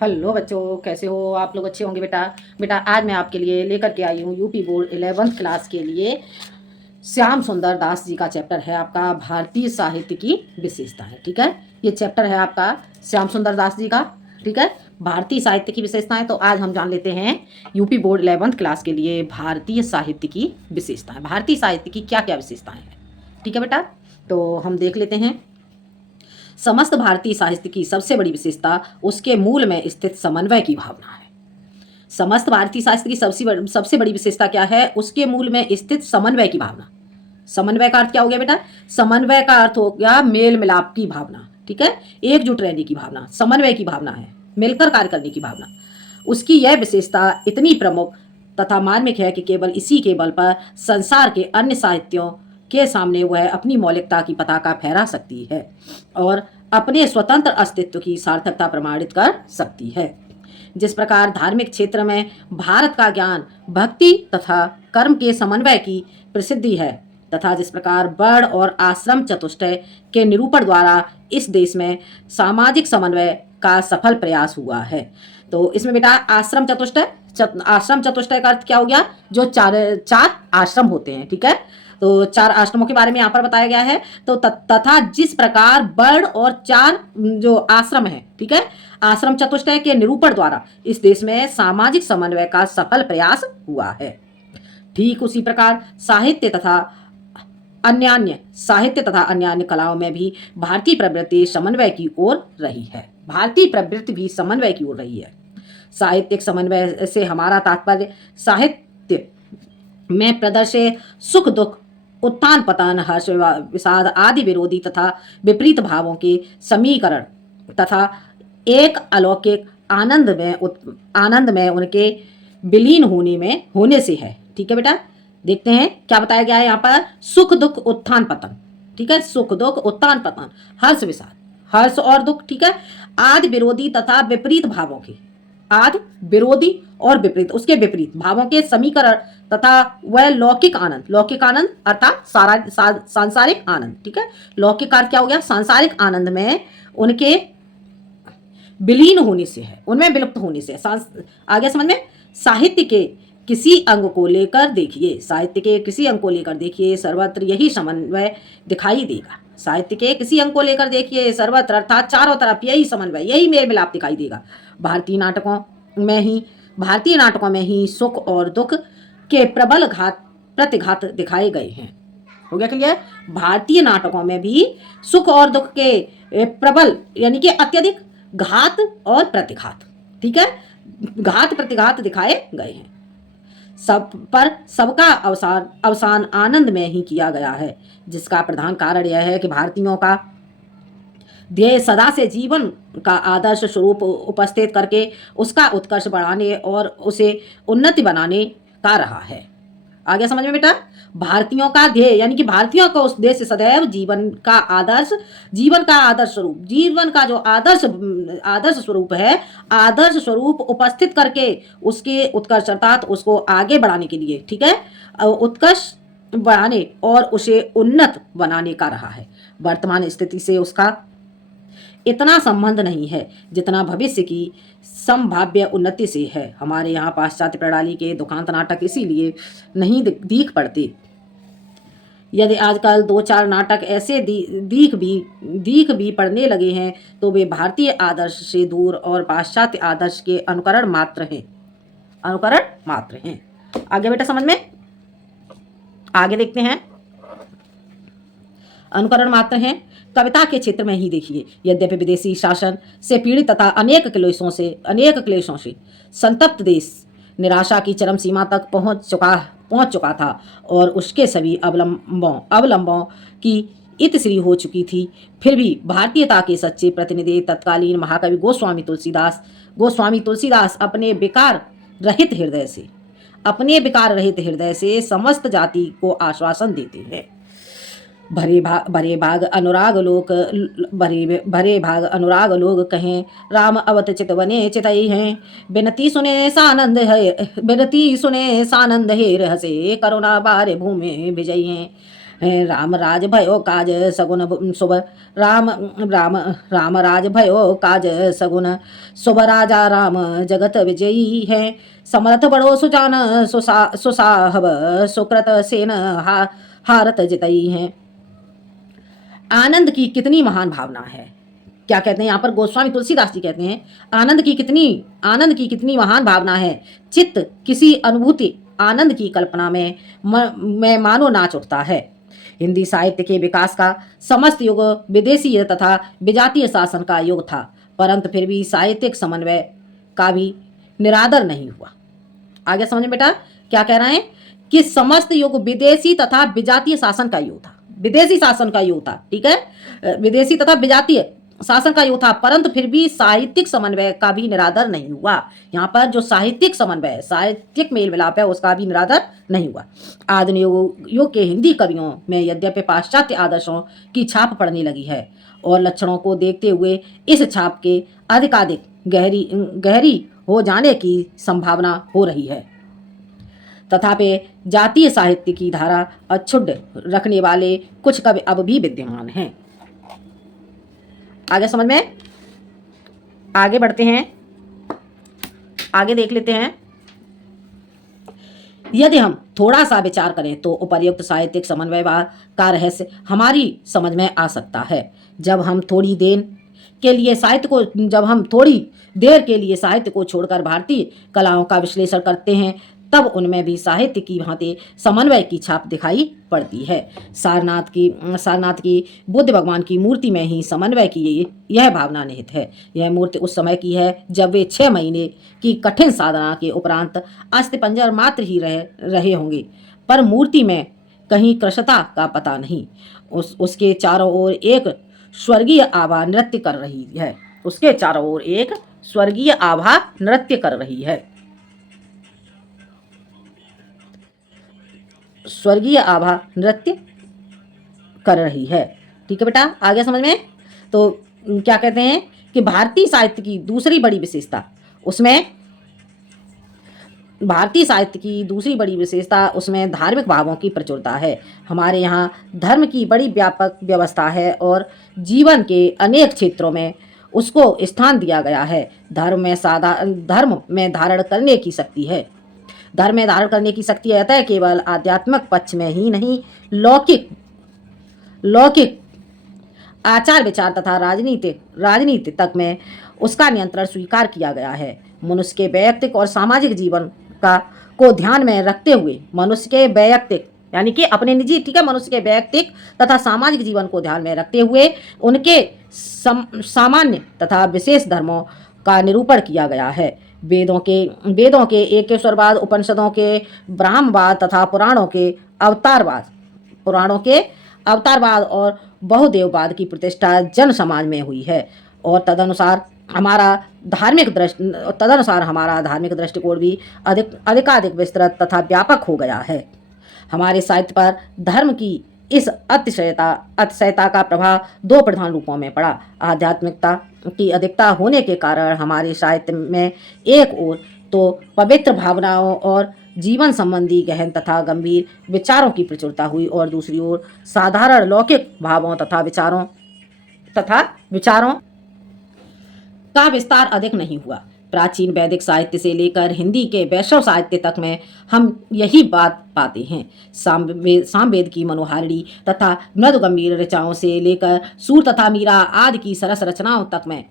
Hello बच्चों, कैसे हो आप लोग? अच्छे होंगे बेटा। बेटा आज मैं आपके लिए लेकर के आई हूँ यूपी बोर्ड 11th क्लास के लिए श्याम सुंदर दास जी का चैप्टर है आपका भारतीय साहित्य की विशेषताएं। ठीक है, ये चैप्टर है आपका श्याम सुंदर दास जी का। ठीक है, भारतीय साहित्य की विशेषताएं। तो आज हम जान लेते हैं यूपी बोर्ड 11th क्लास के लिए भारतीय साहित्य की विशेषताएं। भारतीय साहित्य की क्या क्या विशेषताएं हैं? ठीक है बेटा, तो हम देख लेते हैं। समस्त भारतीय साहित्य की सबसे बड़ी विशेषता उसके मूल में स्थित समन्वय की भावना है। समस्त भारतीय साहित्य की सबसे बड़ी विशेषता क्या है? उसके मूल में स्थित समन्वय की भावना। समन्वय का अर्थ क्या हो गया बेटा? समन्वय का अर्थ हो गया मेल मिलाप की भावना। ठीक है, एकजुट रहने की भावना, समन्वय की भावना है, मिलकर कार्य करने की भावना। उसकी यह विशेषता इतनी प्रमुख तथा मार्मिक है कि केवल इसी के बल पर संसार के अन्य साहित्यों के सामने वह अपनी मौलिकता की पताका फहरा सकती है और अपने स्वतंत्र अस्तित्व की सार्थकता प्रमाणित कर सकती है। जिस प्रकार धार्मिक क्षेत्र में भारत का ज्ञान, भक्ति तथा कर्म के समन्वय की प्रसिद्धि है, तथा जिस प्रकार वर्ण और आश्रम चतुष्टय के निरूपण द्वारा इस देश में सामाजिक समन्वय का सफल प्रयास हुआ है। तो इसमें बेटा आश्रम चतुष्टय का अर्थ क्या हो गया? जो चार चार आश्रम होते हैं। ठीक है, तो चार आश्रमों के बारे में यहाँ पर बताया गया है। तो तथा जिस प्रकार वर्ण और चार जो आश्रम है, ठीक है, आश्रम चतुष्टय के निरूपण द्वारा इस देश में सामाजिक समन्वय का सफल प्रयास हुआ है, ठीक उसी प्रकार साहित्य तथा अन्य कलाओं में भी भारतीय प्रवृत्ति समन्वय की ओर रही है। भारतीय प्रवृत्ति भी समन्वय की ओर रही है। साहित्यिक समन्वय से हमारा तात्पर्य साहित्य में प्रदर्शित सुख दुख, उत्थान पतन, हर्ष विषाद आदि विरोधी तथा विपरीत भावों के समीकरण तथा एक अलौकिक आनंद में उनके विलीन होने से है। ठीक है बेटा, देखते हैं क्या बताया गया है यहाँ पर। सुख दुख उत्थान पतन, ठीक है, सुख दुख उत्थान पतन, हर्ष विषाद, हर्ष और दुख, ठीक है, आदि विरोधी तथा विपरीत भावों के, आदि विरोधी और विपरीत, उसके विपरीत भावों के समीकरण तथा वह लौकिक आनंद अर्थात सांसारिक आनंद। ठीक है, लौकिक अर्थ क्या हो गया? सांसारिक आनंद में उनके विलीन होने से है, उनमें विलुप्त होने से। आगे समझ में। साहित्य के किसी अंग को लेकर देखिए सर्वत्र यही समन्वय दिखाई देगा। साहित्य के किसी अंग को लेकर देखिए सर्वत्र अर्थात चारों तरफ यही समन्वय, यही मेल मिलाप दिखाई देगा। भारतीय नाटकों में ही सुख और दुख के प्रबल प्रतिघात दिखाए गए हैं। हो गया क्लियर? भारतीय नाटकों में भी सुख और दुख के प्रबल यानी कि अत्यधिक घात और प्रतिघात, ठीक है, घात प्रतिघात दिखाए गए हैं। सबका अवसान आनंद में ही किया गया है, जिसका प्रधान कारण यह है कि भारतीयों का ध्येय सदा से जीवन का आदर्श स्वरूप उपस्थित करके उसका उत्कर्ष बढ़ाने और उसे उन्नति बनाने का रहा है। आगे समझ में बेटा? भारतीयों का ध्येय यानी कि भारतीयों का उद्देश्य सदैव जीवन का जो आदर्श स्वरूप है, आदर्श स्वरूप उपस्थित करके उसके उत्कर्ष अर्थात उसको आगे बढ़ाने के लिए, ठीक है, उत्कर्ष बढ़ाने और उसे उन्नत बनाने का रहा है। वर्तमान स्थिति से उसका इतना संबंध नहीं है जितना भविष्य की संभाव्य उन्नति से है। हमारे यहाँ पाश्चात्य प्रणाली के दुखांत नाटक इसीलिए नहीं दीख पड़ते। यदि आजकल 2-4 नाटक ऐसे दीख भी पड़ने लगे हैं तो वे भारतीय आदर्श से दूर और पाश्चात्य आदर्श के अनुकरण मात्र हैं। आगे बेटा समझ में, आगे देखते हैं। अनुकरण मात्र हैं। कविता के क्षेत्र में ही देखिए, यद्यपि विदेशी शासन से पीड़ित तथा अनेक क्लेशों से संतप्त देश निराशा की चरम सीमा तक पहुंच चुका था और उसके सभी अवलंबों की इतश्री हो चुकी थी, फिर भी भारतीयता के सच्चे प्रतिनिधि तत्कालीन महाकवि गोस्वामी तुलसीदास अपने विकार रहित हृदय से समस्त जाति को आश्वासन देते हैं। भरे भाग अनुराग लोग कहें राम अवत चितवने चितई हैं, बिनती सुने सानंद हे रहसे करुणा बारे भूमि विजयी हैं। राम राज भयो काज सगुन शुभ, राम राम राम राज भयो काज सगुन शुभ, राजा राम जगत विजयी है, समर्थ बड़ो सुजान सुसाहब, सुकृत सेन हारत जितई है। आनंद की कितनी महान भावना है। क्या कहते हैं यहाँ पर गोस्वामी तुलसीदास जी कहते हैं, आनंद की कितनी महान भावना है। चित्त किसी अनुभूति आनंद की कल्पना में मानो नाच उठता है। हिंदी साहित्य के विकास का समस्त युग विदेशी तथा विजातीय शासन का युग था, परंतु फिर भी साहित्यिक समन्वय का भी निरादर नहीं हुआ। आगे समझ में बेटा क्या कह रहे हैं कि समस्त युग विदेशी तथा विजातीय शासन का युग था, विदेशी शासन का युग था, ठीक है, विदेशी तथा विजातीय शासन का युग था, परंतु फिर भी साहित्यिक समन्वय का भी निरादर नहीं हुआ। यहाँ पर जो साहित्यिक समन्वय, साहित्यिक मेल मिलाप है, उसका भी निरादर नहीं हुआ। आधुनिक युग के हिंदी कवियों में यद्यपि पाश्चात्य आदर्शों की छाप पड़ने लगी है और लक्षणों को देखते हुए इस छाप के अधिकाधिक गहरी हो जाने की संभावना हो रही है, तथापि जातीय साहित्य की धारा अक्षुण्ण रखने वाले कुछ कवि अब भी विद्यमान हैं। आगे समझ में, आगे बढ़ते हैं, आगे देख लेते हैं। यदि हम थोड़ा सा विचार करें तो उपर्युक्त साहित्यिक समन्वय का रहस्य हमारी समझ में आ सकता है। जब हम थोड़ी देर के लिए साहित्य को छोड़कर भारतीय कलाओं का विश्लेषण करते हैं, तब उनमें भी साहित्य की भांति समन्वय की छाप दिखाई पड़ती है। सारनाथ की बुद्ध भगवान की मूर्ति में ही समन्वय की यह भावना निहित है। यह मूर्ति उस समय की है जब वे 6 महीने की कठिन साधना के उपरांत अस्थिपंजर मात्र ही रहे होंगे, पर मूर्ति में कहीं कृशता का पता नहीं। उसके चारों ओर एक स्वर्गीय आभा नृत्य कर रही है। उसके चारों ओर एक स्वर्गीय आभा नृत्य कर रही है। स्वर्गीय आभा नृत्य कर रही है, ठीक है बेटा। आगे समझ में, तो क्या कहते हैं कि भारतीय साहित्य की दूसरी बड़ी विशेषता उसमें धार्मिक भावों की प्रचुरता है। हमारे यहाँ धर्म की बड़ी व्यापक व्यवस्था है और जीवन के अनेक क्षेत्रों में उसको स्थान दिया गया है। धर्म में धारण करने की शक्ति है। अतः केवल आध्यात्मिक पक्ष में ही नहीं, लौकिक आचार विचार तथा राजनीति तक में उसका नियंत्रण स्वीकार किया गया है। मनुष्य के वैयक्तिक और सामाजिक जीवन को ध्यान में रखते हुए मनुष्य के वैयक्तिक यानी कि अपने निजी, ठीक है, मनुष्य के वैयक्तिक तथा सामाजिक जीवन को ध्यान में रखते हुए उनके सामान्य तथा विशेष धर्मों का निरूपण किया गया है। वेदों के एकेश्वरवाद, उपनिषदों के ब्रह्मवाद तथा पुराणों के अवतारवाद और बहुदेववाद की प्रतिष्ठा जन समाज में हुई है और तदनुसार हमारा धार्मिक दृष्टिकोण भी अधिकाधिक विस्तृत तथा व्यापक हो गया है। हमारे साहित्य पर धर्म की इस अतिशयता का प्रभाव 2 प्रधान रूपों में पड़ा। आध्यात्मिकता की अधिकता होने के कारण हमारे साहित्य में एक ओर तो पवित्र भावनाओं और जीवन संबंधी गहन तथा गंभीर विचारों की प्रचुरता हुई और दूसरी ओर साधारण लौकिक भावों तथा विचारों का विस्तार अधिक नहीं हुआ। प्राचीन वैदिक साहित्य से लेकर हिंदी के वैष्णव साहित्य तक में हम यही बात पाते हैं। सामवेद की मनोहारिणी तथा मृदु गंभीर ऋचाओं से लेकर सूर तथा मीरा आदि की सरस रचनाओं तक में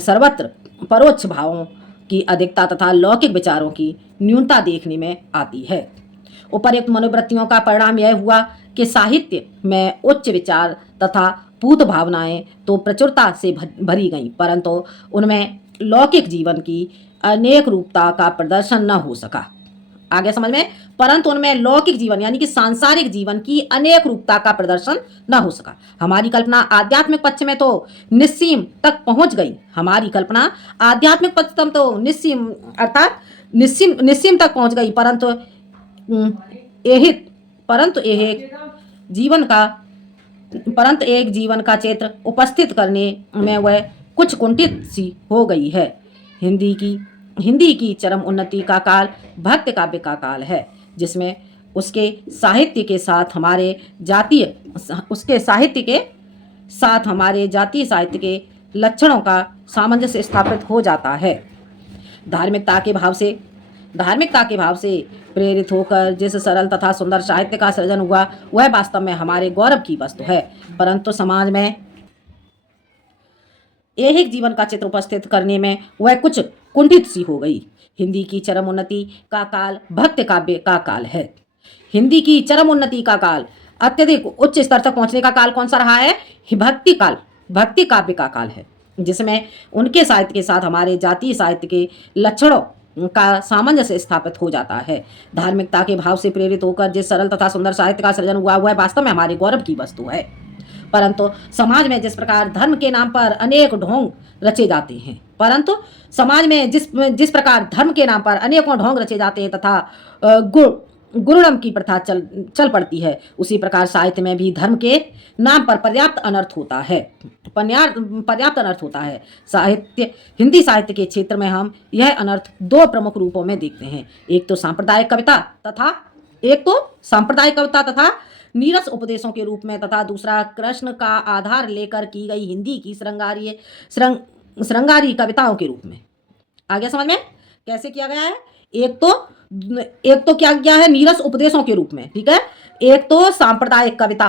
सर्वत्र परोक्ष भावों की अधिकता तथा लौकिक विचारों की न्यूनता देखने में आती है। उपर्युक्त मनोवृत्तियों का परिणाम यह हुआ कि साहित्य में उच्च विचार तथा पूत भावनाएं तो प्रचुरता से भरी गईं, परंतु उनमें लौकिक जीवन की अनेक रूपता का प्रदर्शन न हो सका। आगे समझ में, परंतु उनमें लौकिक जीवन यानी कि सांसारिक जीवन की अनेक रूपता का प्रदर्शन न हो सका। हमारी कल्पना आध्यात्मिक पक्ष में तो निस्सीम तक पहुंच गई। निस्सीम तक पहुंच गई, परंतु एक जीवन का चित्र उपस्थित करने में वह कुछ कुंठित सी हो गई है। हिंदी की चरम उन्नति का काल भक्त काव्य का काल है, जिसमें उसके साहित्य के साथ हमारे जातीय उसके साहित्य के साथ हमारे जातीय साहित्य के लक्षणों का सामंजस्य स्थापित हो जाता है। धार्मिकता के भाव से धार्मिकता के भाव से प्रेरित होकर जिस सरल तथा सुंदर साहित्य का सृजन हुआ वह वास्तव में हमारे गौरव की वस्तु है, परंतु समाज में ऐहिक जीवन का चित्र उपस्थित करने में वह कुछ कुंठित सी हो गई। हिंदी की चरम उन्नति का काल भक्ति काव्य का काल है। हिंदी की चरम उन्नति का काल, अत्यधिक उच्च स्तर तक पहुंचने का काल कौन सा रहा है? भक्ति काल, भक्ति काव्य का काल है, जिसमें उनके साहित्य के साथ हमारे जातीय साहित्य के लक्षणों का सामंजस्य स्थापित हो जाता है। धार्मिकता के भाव से प्रेरित होकर जिस सरल तथा सुंदर साहित्य का सृजन हुआ वह वास्तव में हमारे गौरव की वस्तु है, परंतु समाज में जिस प्रकार धर्म के नाम पर अनेक ढोंग रचे जाते हैं परंतु समाज में जिस प्रकार धर्म के नाम पर अनेकों ढोंग रचे जाते हैं तथा गुरुड़म की प्रथा चल पड़ती है, उसी प्रकार साहित्य में भी धर्म के नाम पर पर्याप्त अनर्थ होता है। साहित्य हिंदी साहित्य के क्षेत्र में हम यह अनर्थ दो प्रमुख रूपों में देखते हैं। एक तो सांप्रदायिक कविता तथा नीरस उपदेशों के रूप में, तथा दूसरा कृष्ण का आधार लेकर की गई हिंदी की श्रृंगारी कविताओं के रूप में। आगे समझ में कैसे किया गया है? एक तो क्या किया है? नीरस उपदेशों के रूप में, ठीक है। एक तो सांप्रदायिक कविता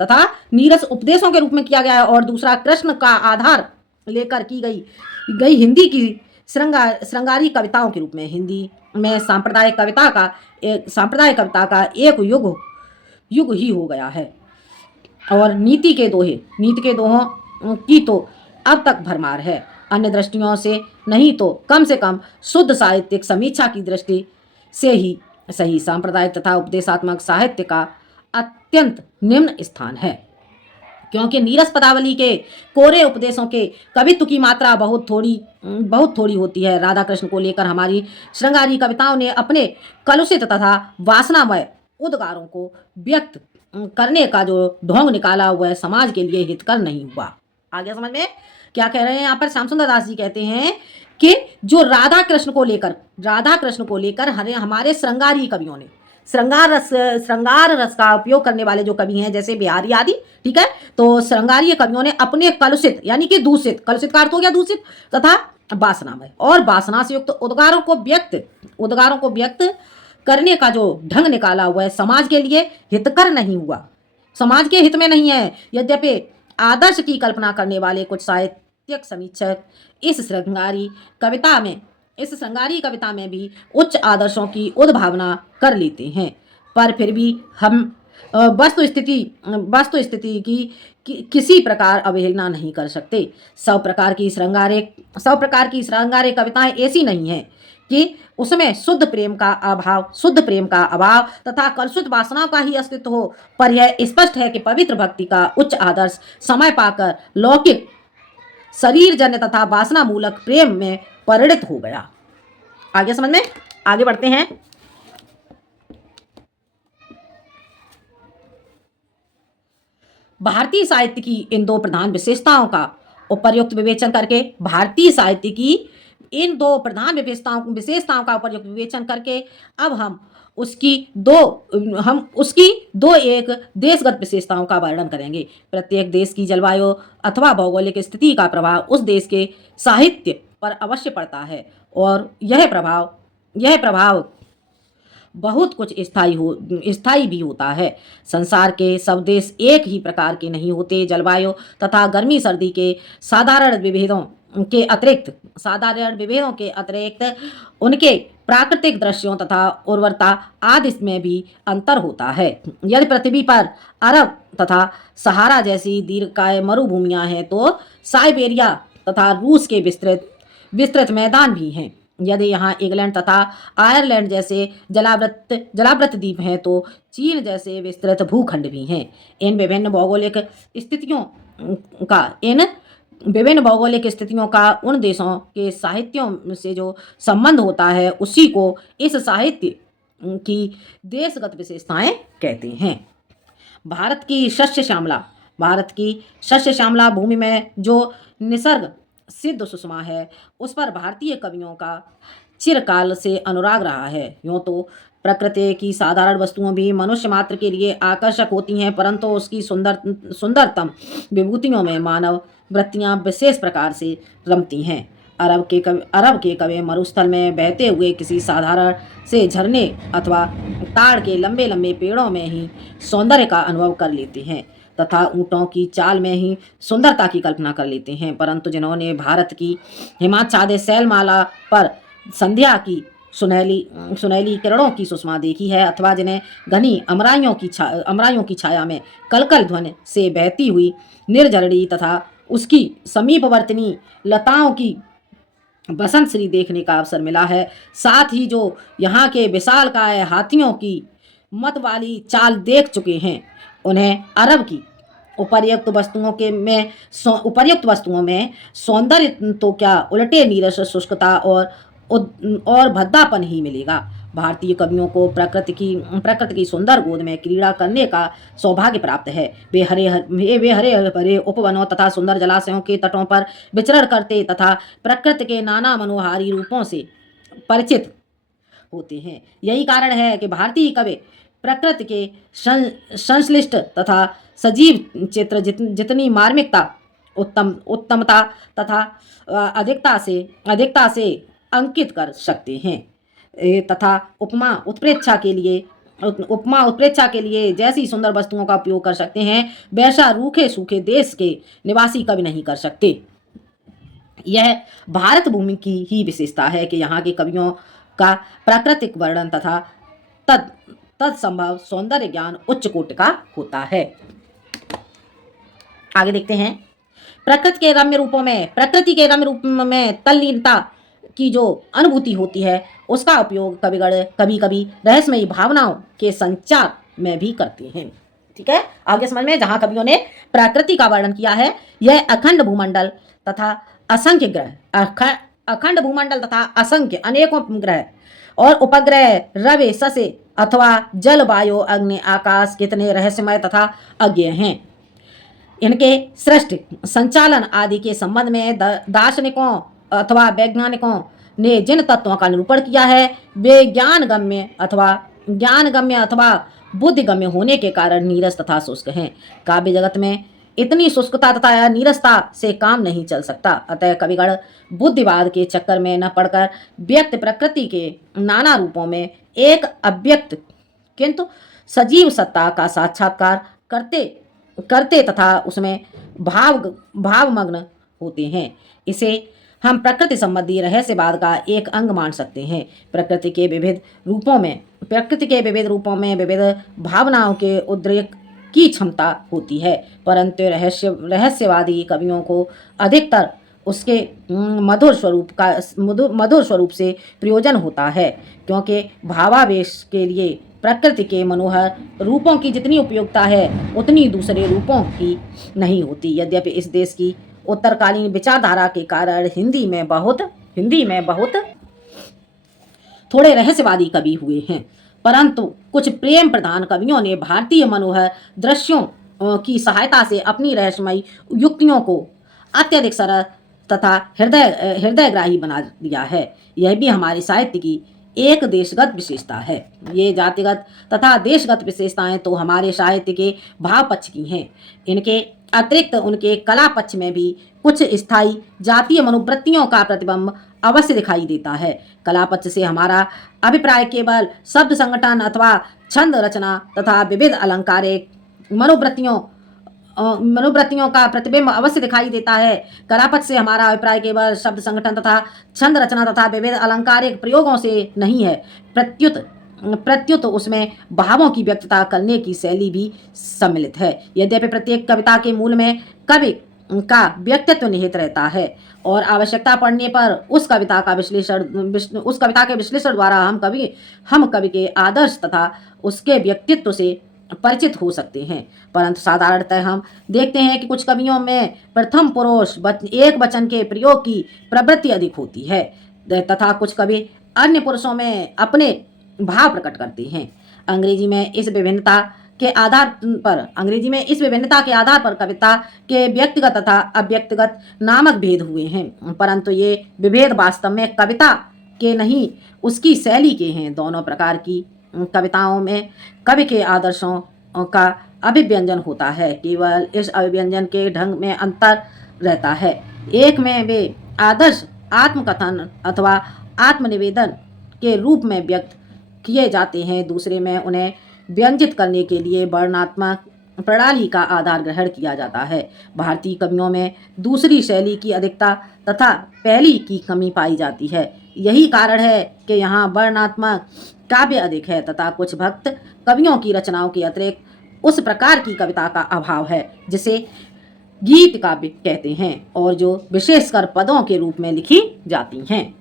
तथा नीरस उपदेशों के रूप में किया गया है, और दूसरा कृष्ण का आधार लेकर की गई हिंदी की श्रृंगारी कविताओं के रूप में। हिंदी में सांप्रदायिक कविता का एक युग ही हो गया है, और नीति के दोहों की तो अब तक भरमार है। अन्य दृष्टियों से नहीं तो कम से कम शुद्ध साहित्यिक समीक्षा की दृष्टि से ही सही सांप्रदायिक तथा उपदेशात्मक साहित्य का अत्यंत निम्न स्थान है, क्योंकि नीरस पदावली के कोरे उपदेशों के कवित्व की मात्रा बहुत थोड़ी होती है। राधा कृष्ण को लेकर हमारी श्रृंगारी कविताओं ने अपने कलुषित तथा वासनामय उद्गारों को व्यक्त करने का जो ढोंग निकाला वह समाज के लिए हितकर नहीं हुआ। आगे समझ में क्या कह रहे हैं? यहाँ पर श्याम सुंदर दास जी कहते हैं कि जो राधा कृष्ण को लेकर हमारे श्रृंगारी कवियों ने श्रृंगार रस का उपयोग करने वाले जो कवि हैं जैसे बिहारी आदि, ठीक है, तो श्रृंगारी कवियों ने अपने कलुषित यानी कि दूषित, कलुषित का अर्थ हो गया दूषित, तथा वासनामय और वासना से युक्त उद्गारों को व्यक्त करने का जो ढंग निकाला हुआ है समाज के लिए हितकर नहीं हुआ, समाज के हित में नहीं है। यद्यपि आदर्श की कल्पना करने वाले कुछ साहित्यिक समीक्षक इस श्रृंगारी कविता में भी उच्च आदर्शों की उद्भावना कर लेते हैं, पर फिर भी हम वस्तुस्थिति की किसी प्रकार अवहेलना नहीं कर सकते। सब प्रकार की श्रृंगारे कविताएं ऐसी नहीं हैं कि उसमें शुद्ध प्रेम का अभाव तथा कलुषित वासनाओं का ही अस्तित्व हो, पर यह स्पष्ट है कि पवित्र भक्ति का उच्च आदर्श समय पाकर लौकिक शरीरजन्य तथा वासना मूलक प्रेम में परिणत हो गया। आगे समझ में आगे बढ़ते हैं। भारतीय साहित्य की इन दो प्रधान विशेषताओं का उपर्युक्त विवेचन करके अब हम उसकी दो एक देशगत विशेषताओं का वर्णन करेंगे। प्रत्येक देश की जलवायु अथवा भौगोलिक स्थिति का प्रभाव उस देश के साहित्य पर अवश्य पड़ता है, और यह प्रभाव बहुत कुछ स्थायी भी होता है। संसार के सब देश एक ही प्रकार के नहीं होते। जलवायु तथा गर्मी सर्दी के साधारण विभेदों के अतिरिक्त उनके प्राकृतिक दृश्यों तथा उर्वरता आदि में भी अंतर होता है। यदि पृथ्वी पर अरब तथा सहारा जैसी दीर्घकाय मरुभूमियां हैं तो साइबेरिया तथा रूस के विस्तृत मैदान भी हैं। यदि यहाँ इंग्लैंड तथा आयरलैंड जैसे जलावृत द्वीप हैं तो चीन जैसे विस्तृत भूखंड भी हैं। इन विभिन्न भौगोलिक स्थितियों का उन देशों के साहित्यों से जो संबंध होता है उसी को इस साहित्य की देशगत विशेषताएं कहते हैं। भारत की शस्य श्यामला भूमि में जो निसर्ग सिद्ध सुषमा है उस पर भारतीय कवियों का चिरकाल से अनुराग रहा है। यूँ तो प्रकृति की साधारण वस्तुओं भी मनुष्य मात्र के लिए आकर्षक होती हैं, परंतु उसकी सुंदरतम विभूतियों में मानव वृत्तियां विशेष प्रकार से रमती हैं। अरब के कवे मरुस्थल में बहते हुए किसी साधारण से झरने अथवा ताड़ के लंबे लंबे पेड़ों में ही सौंदर्य का अनुभव कर लेते हैं तथा ऊँटों की चाल में ही सुंदरता की कल्पना कर लेते हैं। परंतु जिन्होंने भारत की हिमाच्छादित शैलमाला पर संध्या की सुनहली सुनहली किरणों की सुषमा देखी है, अथवा जिन्हें घनी अमराइयों की छाया में कलकल ध्वनि से बहती हुई निर्झरणी तथा उसकी समीपवर्तिनी लताओं की बसंत श्री देखने का अवसर मिला है, साथ ही जो यहाँ के विशालकाय हाथियों की मत वाली चाल देख चुके हैं, उन्हें अरब की उपर्युक्त वस्तुओं में सौंदर्य तो क्या, उल्टे नीरस शुष्कता और भद्दापन ही मिलेगा। भारतीय कवियों को प्रकृति की सुंदर गोद में क्रीड़ा करने का सौभाग्य प्राप्त है। वे हरे भरे उपवनों तथा सुंदर जलाशयों के तटों पर विचरण करते तथा प्रकृति के नाना मनोहारी रूपों से परिचित होते हैं। यही कारण है कि भारतीय कवि प्रकृति के संश्लिष्ट तथा सजीव चित्र जितनी मार्मिकता, उत्तमता तथा अधिकता से अंकित कर सकते हैं तथा उपमा उत्प्रेक्षा के लिए जैसी सुंदर वस्तुओं का उपयोग कर सकते हैं, वैसा रूखे सूखे देश के निवासी कभी नहीं कर सकते। यह भारत भूमि की ही विशेषता है कि यहाँ के कवियों का प्राकृतिक वर्णन तथा तत्संभव सौंदर्य ज्ञान उच्च कोटि का होता है। आगे देखते हैं, प्रकृति के रम्य रूप में तल्लीनता की जो अनुभूति होती है, उसका उपयोग कविगण कभी कभी रहस्यमयी भावनाओं के संचार में भी करते हैं। ठीक है, आगे समझ में, जहां कवियों ने प्रकृति का वर्णन किया है, यह अखंड भूमंडल तथा असंख्य अनेकों ग्रह और उपग्रह रवि ससे अथवा जल वायु अग्नि आकाश कितने रहस्यमय तथा अज्ञेय हैं। इनके सृष्टि संचालन आदि के संबंध में दार्शनिकों अथवा वैज्ञानिकों ने जिन तत्वों का निरूपण किया है, वे ज्ञानगम्य अथवा बुद्धिगम्य होने के कारण नीरस तथा शुष्क हैं। काव्य जगत में इतनी शुष्कता तथा नीरसता से काम नहीं चल सकता। अतः कविगण बुद्धिवाद के चक्कर में न पड़कर व्यक्त प्रकृति के नाना रूपों में एक अव्यक्त किंतु सजीव सत्ता का साक्षात्कार करते तथा उसमें भावमग्न होते हैं। इसे हम प्रकृति संबंधी रहस्यवाद का एक अंग मान सकते हैं। प्रकृति के विविध रूपों में विविध भावनाओं के उद्रेक की क्षमता होती है, परंतु रहस्यवादी कवियों को अधिकतर उसके मधुर स्वरूप से प्रयोजन होता है, क्योंकि भावावेश के लिए प्रकृति के मनोहर रूपों की जितनी उपयोगिता है, उतनी दूसरे रूपों की नहीं होती। यद्यपि इस देश की उत्तरकालीन विचारधारा के कारण हिंदी में बहुत थोड़े रहस्यवादी कवि हुए हैं, परंतु कुछ प्रेम प्रधान कवियों ने भारतीय मनोहर दृश्यों की सहायता से अपनी रहस्यमयी युक्तियों को अत्यधिक सरल तथा हृदयग्राही बना दिया है। यह भी हमारी साहित्य की एक देशगत विशेषता है। ये जातिगत तथा देशगत विशेषताएं तो हमारे साहित्य के भाव पक्ष की हैं। इनके अतिरिक्त उनके कला पक्ष में भी कुछ स्थायी जातीय मनोवृत्तियों का प्रतिबिंब अवश्य दिखाई देता है। कला पक्ष से हमारा अभिप्राय केवल शब्द संगठन अथवा छंद रचना तथा विविध अलंकारिक मनोवृत्तियों का प्रतिबिंब अवश्य दिखाई देता है। कला पक्ष से हमारा अभिप्राय केवल शब्द संगठन तथा छंद रचना तथा विविध अलंकारिक प्रयोगों से नहीं है, प्रत्युत उसमें भावों की व्यक्तता करने की शैली भी सम्मिलित है। यद्यपि प्रत्येक कविता के मूल में कवि का व्यक्तित्व निहित रहता है और आवश्यकता पड़ने पर उस कविता के विश्लेषण द्वारा हम कवि के आदर्श तथा उसके व्यक्तित्व से परिचित हो सकते हैं, परंतु साधारणतः हम देखते हैं कि कुछ कवियों में प्रथम पुरुष एक वचन के प्रयोग की प्रवृत्ति अधिक होती है तथा कुछ कवि अन्य पुरुषों में अपने भाव प्रकट करते हैं। अंग्रेजी में इस विभिन्नता के आधार पर कविता के व्यक्तिगत तथा अव्यक्तिगत नामक भेद हुए हैं, परंतु ये विभेद वास्तव में कविता के नहीं, उसकी शैली के हैं। दोनों प्रकार की कविताओं में कवि के आदर्शों का अभिव्यंजन होता है। केवल इस अभिव्यंजन के ढंग में अंतर रहता है। एक में वे आदर्श आत्मकथन अथवा आत्मनिवेदन के रूप में व्यक्त किए जाते हैं, दूसरे में उन्हें व्यंजित करने के लिए वर्णनात्मक प्रणाली का आधार ग्रहण किया जाता है। भारतीय कवियों में दूसरी शैली की अधिकता तथा पहली की कमी पाई जाती है। यही कारण है कि यहाँ वर्णनात्मक काव्य अधिक है तथा कुछ भक्त कवियों की रचनाओं के अतिरिक्त उस प्रकार की कविता का अभाव है जिसे गीत काव्य कहते हैं और जो विशेषकर पदों के रूप में लिखी जाती हैं।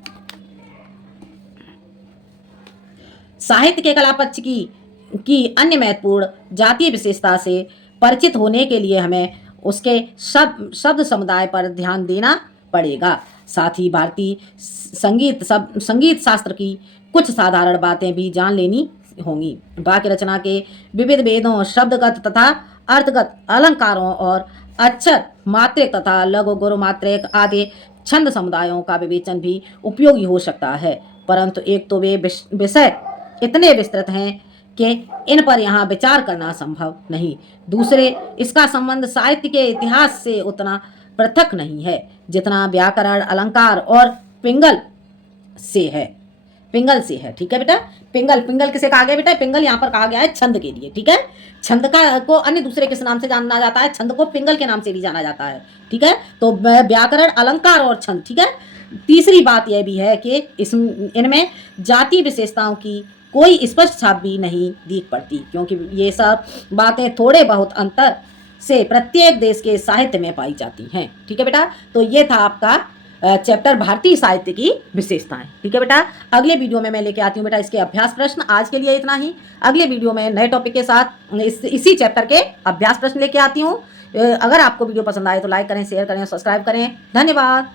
साहित्य के कला पक्ष की अन्य महत्वपूर्ण जातीय विशेषता से परिचित होने के लिए हमें उसके शब्द समुदाय पर ध्यान देना पड़ेगा। साथ ही भारतीय संगीत शास्त्र की कुछ साधारण बातें भी जान लेनी होंगी। वाक्य रचना के विविध भेदों, शब्दगत तथा अर्थगत अलंकारों और अक्षर मात्रिक तथा लघु गुरु मात्रिक आदि छंद समुदायों का विवेचन भी उपयोगी हो सकता है, परंतु एक तो वे विषय इतने विस्तृत हैं कि इन पर यहाँ विचार करना संभव नहीं। दूसरे, इसका संबंध साहित्य के इतिहास से उतना पृथक नहीं है जितना व्याकरण, अलंकार और पिंगल से है। ठीक है बेटा। पिंगल किसे कहा गया बेटा? पिंगल यहाँ पर कहा गया है छंद के लिए। ठीक है। छंद का को अन्य दूसरे किस नाम से जाना जाता है? छंद को पिंगल के नाम से भी जाना जाता है। ठीक है। तो व्याकरण, अलंकार और छंद। ठीक है। तीसरी बात यह भी है कि इनमें जाति विशेषताओं की कोई स्पष्ट छाप भी नहीं दिख पड़ती, क्योंकि ये सब बातें थोड़े बहुत अंतर से प्रत्येक देश के साहित्य में पाई जाती हैं। ठीक है बेटा। तो ये था आपका चैप्टर भारतीय साहित्य की विशेषताएं। ठीक है बेटा। अगले वीडियो में मैं लेके आती हूँ बेटा इसके अभ्यास प्रश्न। आज के लिए इतना ही। अगले वीडियो में नए टॉपिक के साथ इसी चैप्टर के अभ्यास प्रश्न लेके आती हूँ। अगर आपको वीडियो पसंद आए तो लाइक करें, शेयर करें, सब्सक्राइब करें। धन्यवाद।